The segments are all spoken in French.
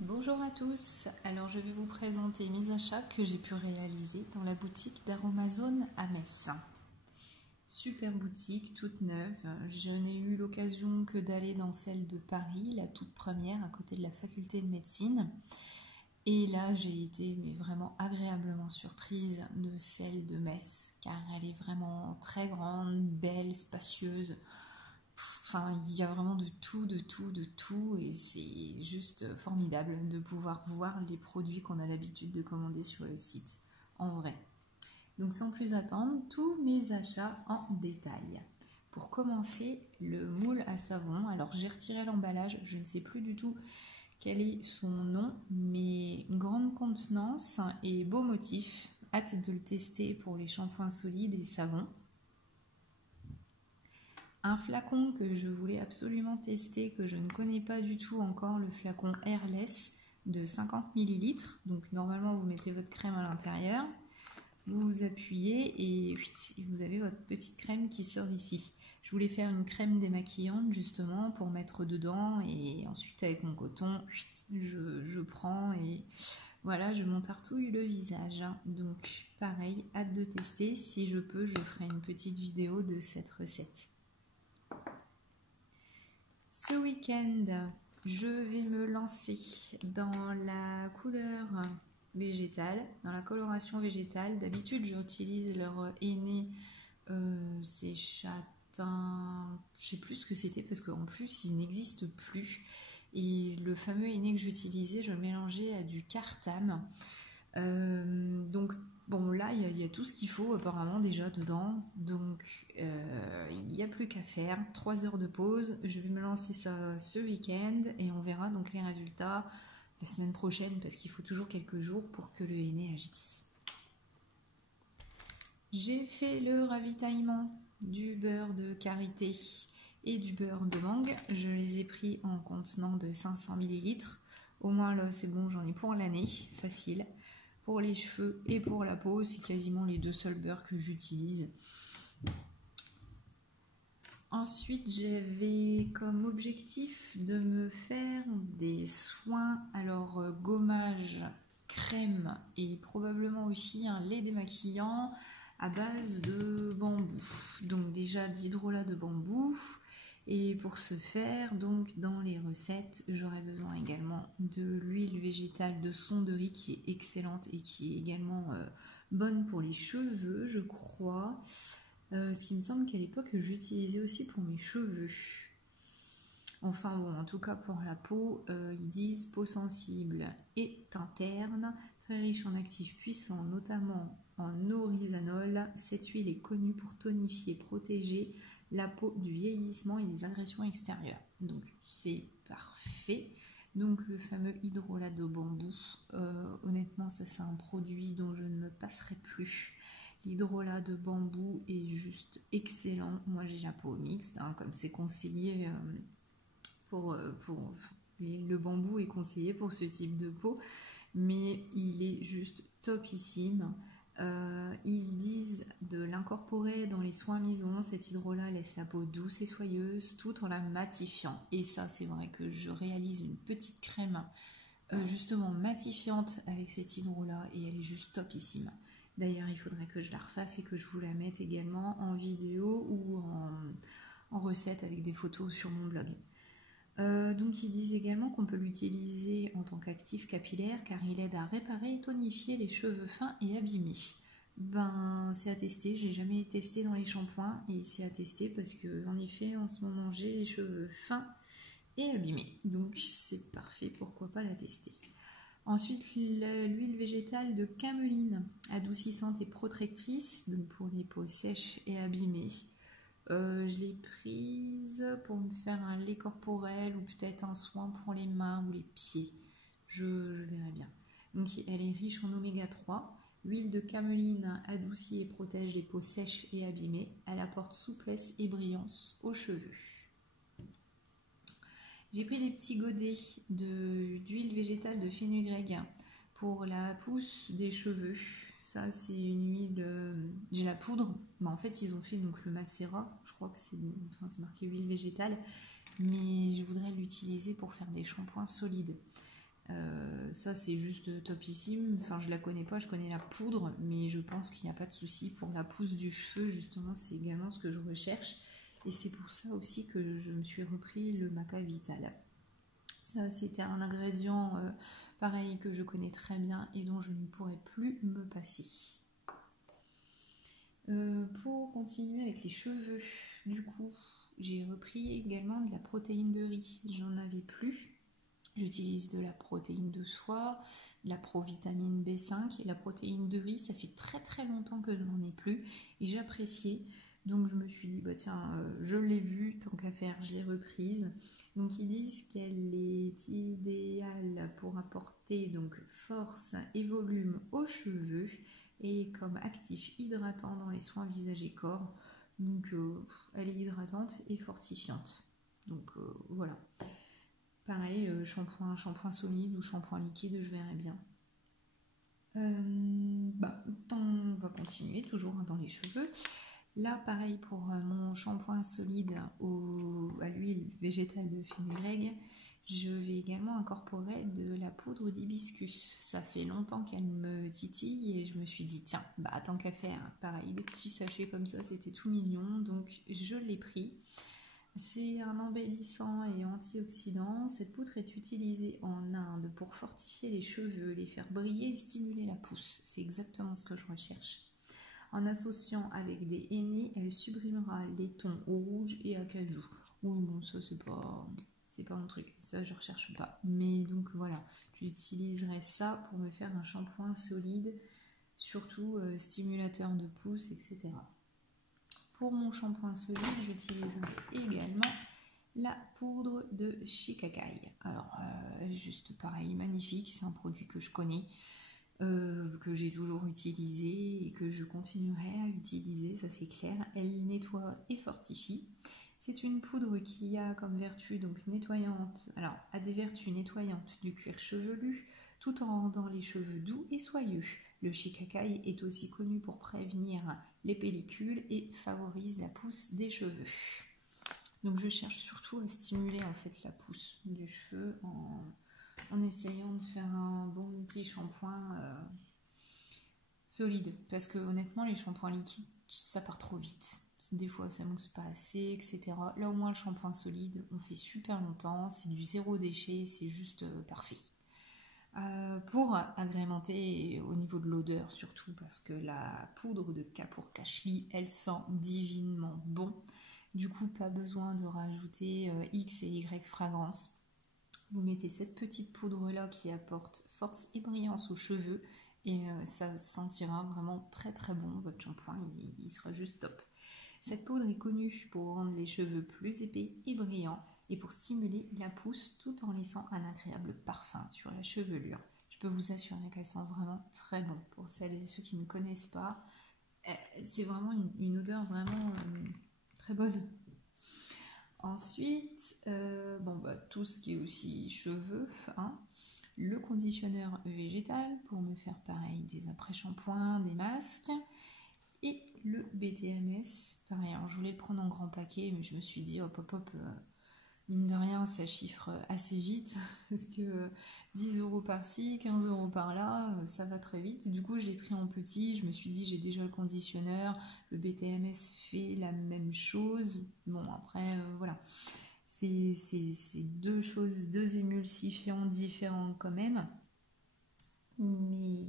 Bonjour à tous, alors je vais vous présenter mes achats que j'ai pu réaliser dans la boutique d'Aromazone à Metz. Super boutique, toute neuve, je n'ai eu l'occasion que d'aller dans celle de Paris, la toute première à côté de la faculté de médecine. Et là j'ai été vraiment agréablement surprise de celle de Metz car elle est vraiment très grande, belle, spacieuse. Enfin, il y a vraiment de tout et c'est juste formidable de pouvoir voir les produits qu'on a l'habitude de commander sur le site en vrai. Donc sans plus attendre, tous mes achats en détail. Pour commencer, le moule à savon. Alors j'ai retiré l'emballage, je ne sais plus du tout quel est son nom, mais une grande contenance et beau motif. Hâte de le tester pour les shampoings solides et savons. Un flacon que je voulais absolument tester, que je ne connais pas du tout encore, le flacon Airless de 50 ml. Donc normalement vous mettez votre crème à l'intérieur, vous appuyez et vous avez votre petite crème qui sort ici. Je voulais faire une crème démaquillante justement pour mettre dedans et ensuite avec mon coton, je prends et voilà, je m'entartouille le visage. Donc pareil, hâte de tester. Si je peux, je ferai une petite vidéo de cette recette. Ce week-end, je vais me lancer dans la couleur végétale, dans la coloration végétale. D'habitude, j'utilise leur henné, c'est châtain, je sais plus ce que c'était parce qu'en plus, il n'existe plus. Et le fameux henné que j'utilisais, je le mélangeais à du cartame. Donc bon, là il y a tout ce qu'il faut apparemment déjà dedans, donc il n'y a plus qu'à faire. 3 heures de pause, je vais me lancer ça ce week-end et on verra donc les résultats la semaine prochaine parce qu'il faut toujours quelques jours pour que le henné agisse. J'ai fait le ravitaillement du beurre de karité et du beurre de mangue. Je les ai pris en contenant de 500 ml. Au moins là c'est bon, j'en ai pour l'année, facile. Pour les cheveux et pour la peau, c'est quasiment les deux seuls beurres que j'utilise. Ensuite, j'avais comme objectif de me faire des soins, alors gommage, crème et probablement aussi un lait démaquillant à base de bambou. Donc déjà d'hydrolat de bambou. Et pour ce faire, donc dans les recettes, j'aurai besoin également de l'huile végétale de sonderie qui est excellente et qui est également bonne pour les cheveux, je crois. Ce qui me semble qu'à l'époque, j'utilisais aussi pour mes cheveux. Enfin bon, en tout cas pour la peau, ils disent peau sensible et interne, très riche en actifs puissants, notamment en oryzanol. Cette huile est connue pour tonifier, protéger la peau du vieillissement et des agressions extérieures. Donc c'est parfait. Donc le fameux hydrolat de bambou, honnêtement ça c'est un produit dont je ne me passerai plus. L'hydrolat de bambou est juste excellent. Moi j'ai la peau mixte, hein, comme c'est conseillé le bambou est conseillé pour ce type de peau, mais il est juste topissime. Ils disent de l'incorporer dans les soins maison. Cet hydrolat laisse la peau douce et soyeuse tout en la matifiant. Et ça, c'est vrai que je réalise une petite crème justement matifiante avec cet hydrolat et elle est juste topissime. D'ailleurs, il faudrait que je la refasse et que je vous la mette également en vidéo ou en recette avec des photos sur mon blog. Donc ils disent également qu'on peut l'utiliser en tant qu'actif capillaire car il aide à réparer et tonifier les cheveux fins et abîmés. Ben c'est à tester, j'ai jamais testé dans les shampoings et c'est à tester parce que en effet en ce moment j'ai les cheveux fins et abîmés. Donc c'est parfait, pourquoi pas la tester. Ensuite l'huile végétale de cameline, adoucissante et protectrice, donc pour les peaux sèches et abîmées. Je l'ai prise pour me faire un lait corporel ou peut-être un soin pour les mains ou les pieds. Je verrai bien. Donc elle est riche en oméga 3. L'huile de cameline adoucit et protège les peaux sèches et abîmées. Elle apporte souplesse et brillance aux cheveux. J'ai pris des petits godets d'huile végétale de fenugrec pour la pousse des cheveux. Ça c'est une huile, j'ai la poudre, mais en fait ils ont fait donc le macérat, je crois que c'est marqué huile végétale, mais je voudrais l'utiliser pour faire des shampoings solides. Ça c'est juste topissime. Enfin, je la connais pas, je connais la poudre, mais je pense qu'il n'y a pas de souci pour la pousse du cheveu. Justement, c'est également ce que je recherche. Et c'est pour ça aussi que je me suis repris le Maca Vital. Ça, c'était un ingrédient pareil que je connais très bien et dont je ne pourrais plus me passer. Pour continuer avec les cheveux, du coup, j'ai repris également de la protéine de riz. J'en avais plus. J'utilise de la protéine de soie, de la provitamine B5 et la protéine de riz. Ça fait très très longtemps que je n'en ai plus et j'appréciais. Donc je me suis dit, bah tiens, je l'ai vue, tant qu'à faire, je l'ai reprise. Donc ils disent qu'elle est idéale pour apporter donc force et volume aux cheveux et comme actif hydratant dans les soins visage et corps. Donc elle est hydratante et fortifiante. Donc voilà. Pareil, shampoing solide ou shampoing liquide, je verrai bien. On va continuer, toujours dans les cheveux. Là, pareil pour mon shampoing solide à l'huile végétale de fenugrec, je vais également incorporer de la poudre d'hibiscus. Ça fait longtemps qu'elle me titille et je me suis dit, tiens, tant qu'à faire, pareil, des petits sachets comme ça, c'était tout mignon, donc je l'ai pris. C'est un embellissant et antioxydant. Cette poudre est utilisée en Inde pour fortifier les cheveux, les faire briller et stimuler la pousse. C'est exactement ce que je recherche. En associant avec des hennées, elle supprimera les tons au rouge et à cajou. Oui, bon, ça c'est pas mon truc, ça je recherche pas. Mais donc voilà, j'utiliserai ça pour me faire un shampoing solide, surtout stimulateur de pousse, etc. Pour mon shampoing solide, j'utiliserai également la poudre de Shikakai. Alors, juste pareil, magnifique, c'est un produit que je connais, que j'ai toujours utilisé et que je continuerai à utiliser, ça c'est clair. Elle nettoie et fortifie. C'est une poudre qui a comme vertu donc nettoyante, alors a des vertus nettoyantes du cuir chevelu, tout en rendant les cheveux doux et soyeux. Le Shikakai est aussi connu pour prévenir les pellicules et favorise la pousse des cheveux. Donc je cherche surtout à stimuler en fait la pousse du cheveu en essayant de faire un bon petit shampoing solide. Parce que honnêtement les shampoings liquides ça part trop vite. Des fois ça mousse pas assez, etc. Là au moins le shampoing solide on fait super longtemps, c'est du zéro déchet, c'est juste parfait. Pour agrémenter au niveau de l'odeur surtout parce que la poudre de Kapoor Kashli elle sent divinement bon, du coup pas besoin de rajouter X et Y fragrances. Vous mettez cette petite poudre là qui apporte force et brillance aux cheveux et ça sentira vraiment très très bon, votre shampoing il sera juste top. Cette poudre est connue pour rendre les cheveux plus épais et brillants et pour stimuler la pousse tout en laissant un agréable parfum sur la chevelure. Je peux vous assurer qu'elle sent vraiment très bon. Pour celles et ceux qui ne connaissent pas, c'est vraiment une odeur vraiment très bonne. Ensuite, tout ce qui est aussi cheveux, le conditionneur végétal pour me faire pareil des après-shampoings, des masques. Et le BTMS, pareil, alors je voulais le prendre en grand paquet, mais je me suis dit, mine de rien, ça chiffre assez vite, parce que 10 € par-ci, 15 € par-là, ça va très vite. Du coup, j'ai pris en petit, je me suis dit, j'ai déjà le conditionneur, le BTMS fait la même chose. Bon, après, voilà, c'est deux choses, deux émulsifiants différents quand même. Mais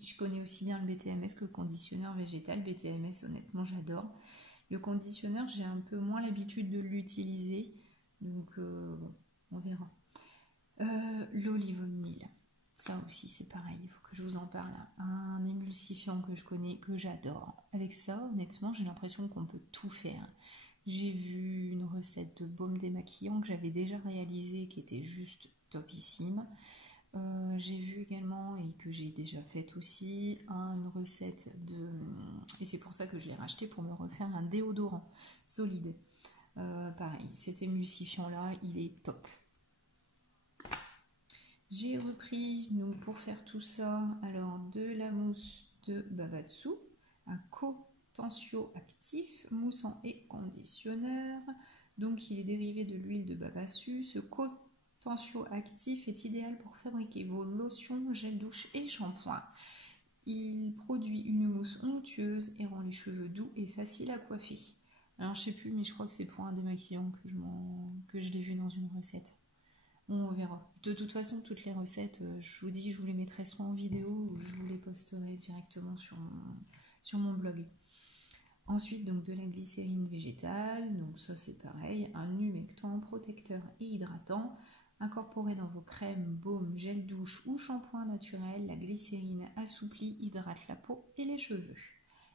je connais aussi bien le BTMS que le conditionneur végétal. BTMS, honnêtement, j'adore. Le conditionneur, j'ai un peu moins l'habitude de l'utiliser. Donc, on verra. L'olive oil, ça aussi, c'est pareil. Il faut que je vous en parle. Un émulsifiant que je connais, que j'adore. Avec ça, honnêtement, j'ai l'impression qu'on peut tout faire. J'ai vu une recette de baume démaquillant que j'avais déjà réalisée, qui était juste topissime. J'ai vu également, et que j'ai déjà faite aussi, une recette et c'est pour ça que je l'ai racheté, pour me refaire un déodorant solide. Pareil, cet émulsifiant là, il est top. J'ai repris, donc pour faire tout ça, alors de la mousse de Babatsu, un co-tensio actif, moussant et conditionneur. Donc il est dérivé de l'huile de Babatsu. Ce tensioactif est idéal pour fabriquer vos lotions, gel douche et shampoings. Il produit une mousse onctueuse et rend les cheveux doux et faciles à coiffer. Alors je sais plus, mais je crois que c'est pour un démaquillant que je l'ai vu dans une recette. On verra. De toute façon, toutes les recettes, je vous dis, je vous les mettrai soit en vidéo ou je vous les posterai directement sur mon blog. Ensuite, donc de la glycérine végétale, donc ça c'est pareil, un humectant, protecteur et hydratant. Incorporé dans vos crèmes, baumes, gel douche ou shampoing naturel, la glycérine assouplit, hydrate la peau et les cheveux.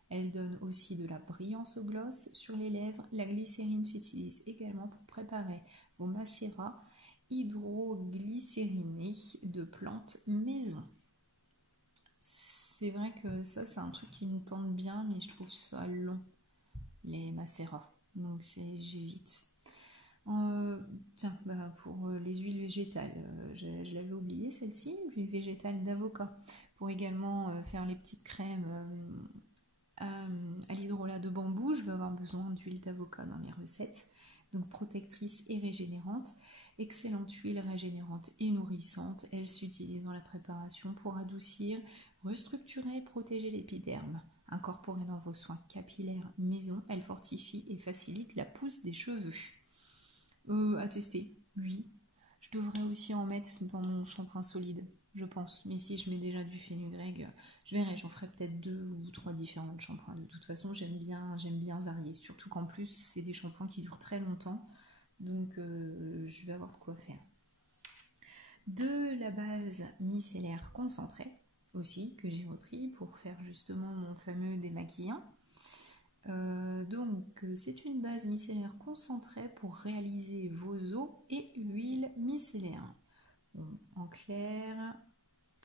Elle donne aussi de la brillance au gloss sur les lèvres. La glycérine s'utilise également pour préparer vos macérats hydroglycérinés de plantes maison. C'est vrai que ça c'est un truc qui me tente bien, mais je trouve ça long, les macérats, donc j'évite. Tiens, pour les huiles végétales, je l'avais oublié celle-ci, l'huile végétale d'avocat, pour également faire les petites crèmes à l'hydrolat de bambou. Je vais avoir besoin d'huile d'avocat dans mes recettes, donc protectrice et régénérante. Excellente huile régénérante et nourrissante. Elle s'utilise dans la préparation pour adoucir, restructurer et protéger l'épiderme. Incorporée dans vos soins capillaires maison, elle fortifie et facilite la pousse des cheveux. À tester, oui. Je devrais aussi en mettre dans mon shampoing solide, je pense. Mais si je mets déjà du fenugrec, je verrai, j'en ferai peut-être 2 ou 3 différents shampoings. De toute façon, j'aime bien varier. Surtout qu'en plus, c'est des shampoings qui durent très longtemps. Donc, je vais avoir de quoi faire. De la base micellaire concentrée aussi, que j'ai repris pour faire justement mon fameux démaquillant. Donc, c'est une base micellaire concentrée pour réaliser vos eaux et huiles micellaires. Bon, en clair,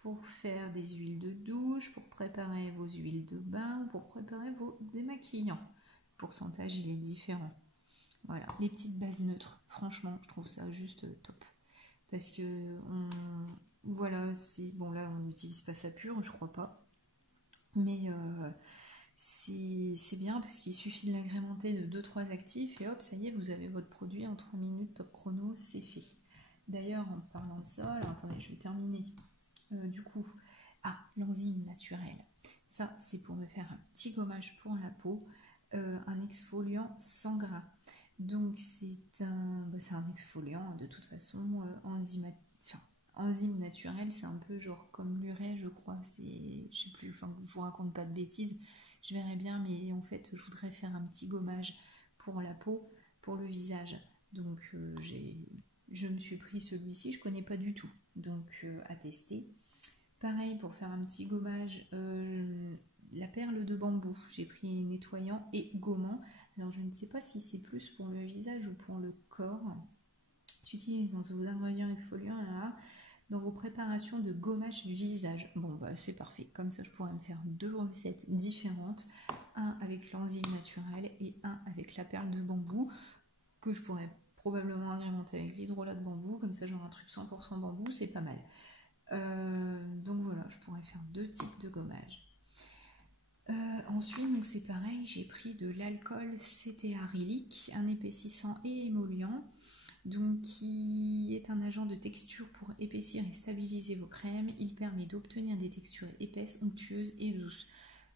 pour faire des huiles de douche, pour préparer vos huiles de bain, pour préparer vos démaquillants. Le pourcentage, il est différent. Voilà, les petites bases neutres, franchement, je trouve ça juste top. Parce que, voilà, bon là, on n'utilise pas ça pur, je crois pas. Mais c'est bien parce qu'il suffit de l'agrémenter de 2-3 actifs et hop, ça y est, vous avez votre produit en 3 minutes top chrono, c'est fait. D'ailleurs, en parlant de ça, alors attendez, je vais terminer. Du coup, l'enzyme naturelle. Ça, c'est pour me faire un petit gommage pour la peau, un exfoliant sans gras. Donc c'est un exfoliant de toute façon enzyme naturelle, c'est un peu genre comme l'urée, je crois. Je sais plus, enfin je vous raconte pas de bêtises, je verrai bien, mais en fait je voudrais faire un petit gommage pour la peau, pour le visage. Donc je me suis pris celui-ci, je connais pas du tout, donc à tester. Pareil pour faire un petit gommage, la perle de bambou, j'ai pris nettoyant et gommant. Alors je ne sais pas si c'est plus pour le visage ou pour le corps. S'utilise dans vos ingrédients exfoliants dans vos préparations de gommage visage. Bon c'est parfait, comme ça je pourrais me faire 2 recettes différentes, un avec l'enzyme naturelle et un avec la perle de bambou, que je pourrais probablement agrémenter avec l'hydrolat de bambou, comme ça j'aurai un truc 100% bambou, c'est pas mal. Donc voilà, je pourrais faire 2 types de gommage. Ensuite, donc c'est pareil, j'ai pris de l'alcool cétéarylique, un épaississant et émollient, donc qui est un agent de texture pour épaissir et stabiliser vos crèmes. Il permet d'obtenir des textures épaisses, onctueuses et douces.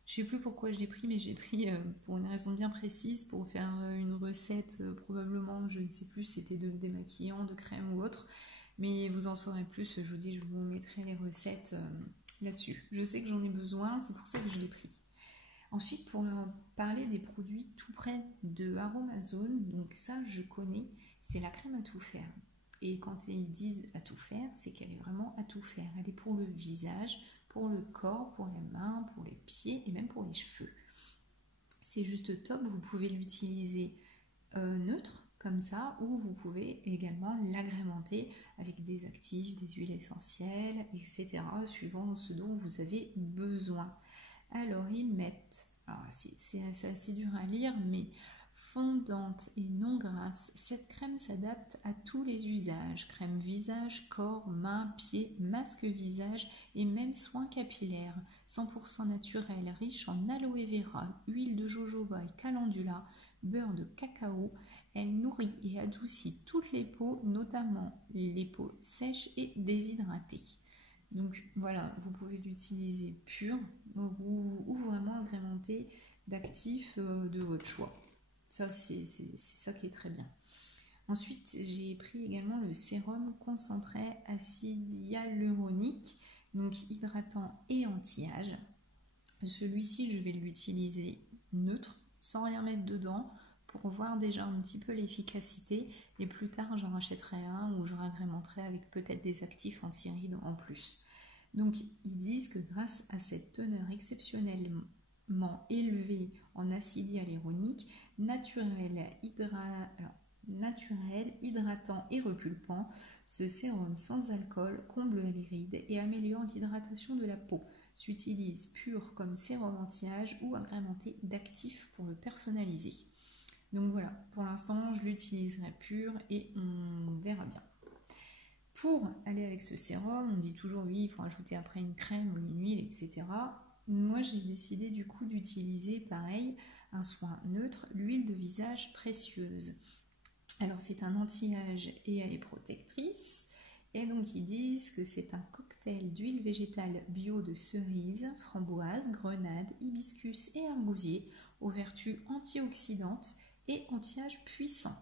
Je ne sais plus pourquoi je l'ai pris, mais j'ai pris pour une raison bien précise, pour faire une recette, probablement, je ne sais plus, c'était de démaquillant, de crème ou autre. Mais vous en saurez plus, je vous dis, je vous mettrai les recettes là-dessus. Je sais que j'en ai besoin, c'est pour ça que je l'ai pris. Ensuite, pour parler des produits tout près de Aromazone, donc ça je connais, c'est la crème à tout faire. Et quand ils disent à tout faire, c'est qu'elle est vraiment à tout faire. Elle est pour le visage, pour le corps, pour les mains, pour les pieds et même pour les cheveux. C'est juste top, vous pouvez l'utiliser neutre, comme ça, ou vous pouvez également l'agrémenter avec des actifs, des huiles essentielles, etc., suivant ce dont vous avez besoin. Alors ils mettent, c'est assez dur à lire, mais fondante et non grasse, cette crème s'adapte à tous les usages. Crème visage, corps, mains, pieds, masque visage et même soins capillaires. 100% naturel, riche en aloe vera, huile de jojoba et calendula, beurre de cacao. Elle nourrit et adoucit toutes les peaux, notamment les peaux sèches et déshydratées. Donc voilà, vous pouvez l'utiliser pur ou vraiment agrémenté d'actifs de votre choix. Ça, c'est ça qui est très bien. Ensuite, j'ai pris également le sérum concentré acide hyaluronique, donc hydratant et anti-âge. Celui-ci, je vais l'utiliser neutre, sans rien mettre dedans, pour voir déjà un petit peu l'efficacité. Et plus tard, j'en rachèterai un ou je agrémenterai avec peut-être des actifs anti-rides en plus. Donc, ils disent que grâce à cette teneur exceptionnellement élevée en acide hyaluronique, naturel, hydratant et repulpant, ce sérum sans alcool comble les rides et améliore l'hydratation de la peau. S'utilise pur comme sérum anti-âge ou agrémenté d'actifs pour le personnaliser. Donc voilà, pour l'instant je l'utiliserai pur et on verra bien. Pour aller avec ce sérum, on dit toujours oui, il faut ajouter après une crème ou une huile, etc. Moi j'ai décidé du coup d'utiliser pareil un soin neutre, l'huile de visage précieuse. Alors c'est un anti-âge et elle est protectrice. Et donc ils disent que c'est un cocktail d'huile végétale bio de cerise, framboise, grenade, hibiscus et argousier aux vertus antioxydantes et anti-âge puissants.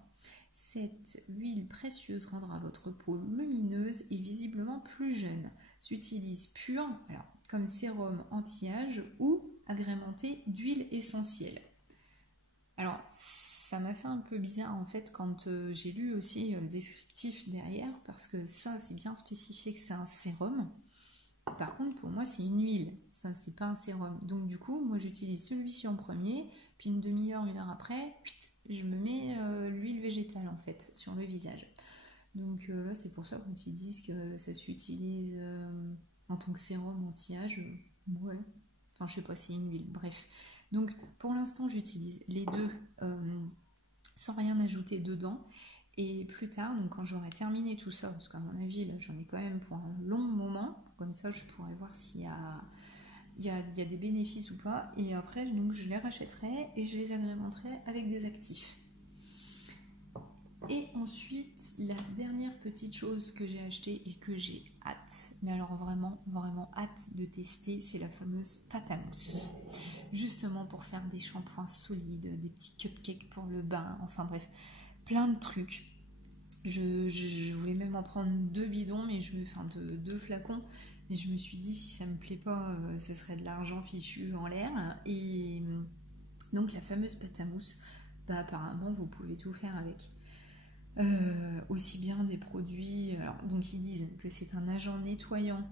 Cette huile précieuse rendra votre peau lumineuse et visiblement plus jeune. S'utilise pure, alors, comme sérum anti-âge ou agrémenté d'huile essentielle. Alors, ça m'a fait un peu bizarre en fait quand j'ai lu aussi le descriptif derrière, parce que ça, c'est bien spécifié que c'est un sérum. Par contre, pour moi, c'est une huile. Ça, c'est pas un sérum. Donc, du coup, moi, j'utilise celui-ci en premier, puis une demi-heure, une heure après, je me mets l'huile végétale en fait sur le visage. Donc là, c'est pour ça quand ils disent que ça s'utilise en tant que sérum anti-âge, ouais. Enfin, je sais pas, c'est une huile. Bref. Donc, pour l'instant, j'utilise les deux sans rien ajouter dedans. Et plus tard, donc quand j'aurai terminé tout ça, parce qu'à mon avis, là, j'en ai quand même pour un long moment, comme ça, je pourrai voir s'il y a des bénéfices ou pas. Et après, donc, je les rachèterai et je les agrémenterai avec des actifs. Et ensuite, la dernière petite chose que j'ai achetée et que j'ai hâte, mais alors vraiment, vraiment hâte de tester, c'est la fameuse pâte à mousse. Justement pour faire des shampoings solides, des petits cupcakes pour le bain, enfin bref, plein de trucs. Je voulais même en prendre 2 bidons, mais deux flacons, mais je me suis dit si ça me plaît pas, ce serait de l'argent fichu en l'air. Et donc la fameuse pâte à mousse, bah apparemment vous pouvez tout faire avec. Aussi bien des produits, alors, donc ils disent que c'est un agent nettoyant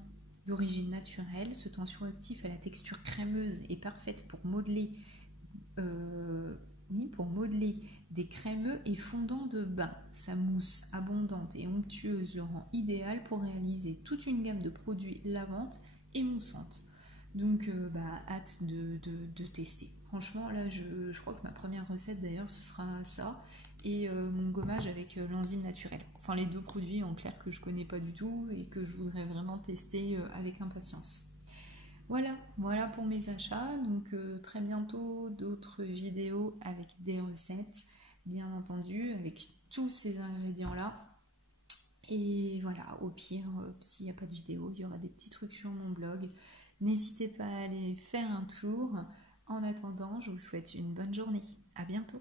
d'origine naturelle. Ce tensioactif à la texture crémeuse est parfaite pour modeler des crémeux et fondants de bain. Sa mousse abondante et onctueuse le rend idéal pour réaliser toute une gamme de produits lavantes et moussantes. Donc hâte de tester. Franchement là je crois que ma première recette d'ailleurs ce sera ça et mon gommage avec l'enzyme naturelle. Enfin les deux produits en clair que je connais pas du tout et que je voudrais vraiment tester avec impatience. Voilà pour mes achats. Donc très bientôt d'autres vidéos avec des recettes, bien entendu, avec tous ces ingrédients-là. Et voilà, au pire, s'il n'y a pas de vidéo, il y aura des petits trucs sur mon blog. N'hésitez pas à aller faire un tour. En attendant, je vous souhaite une bonne journée. À bientôt.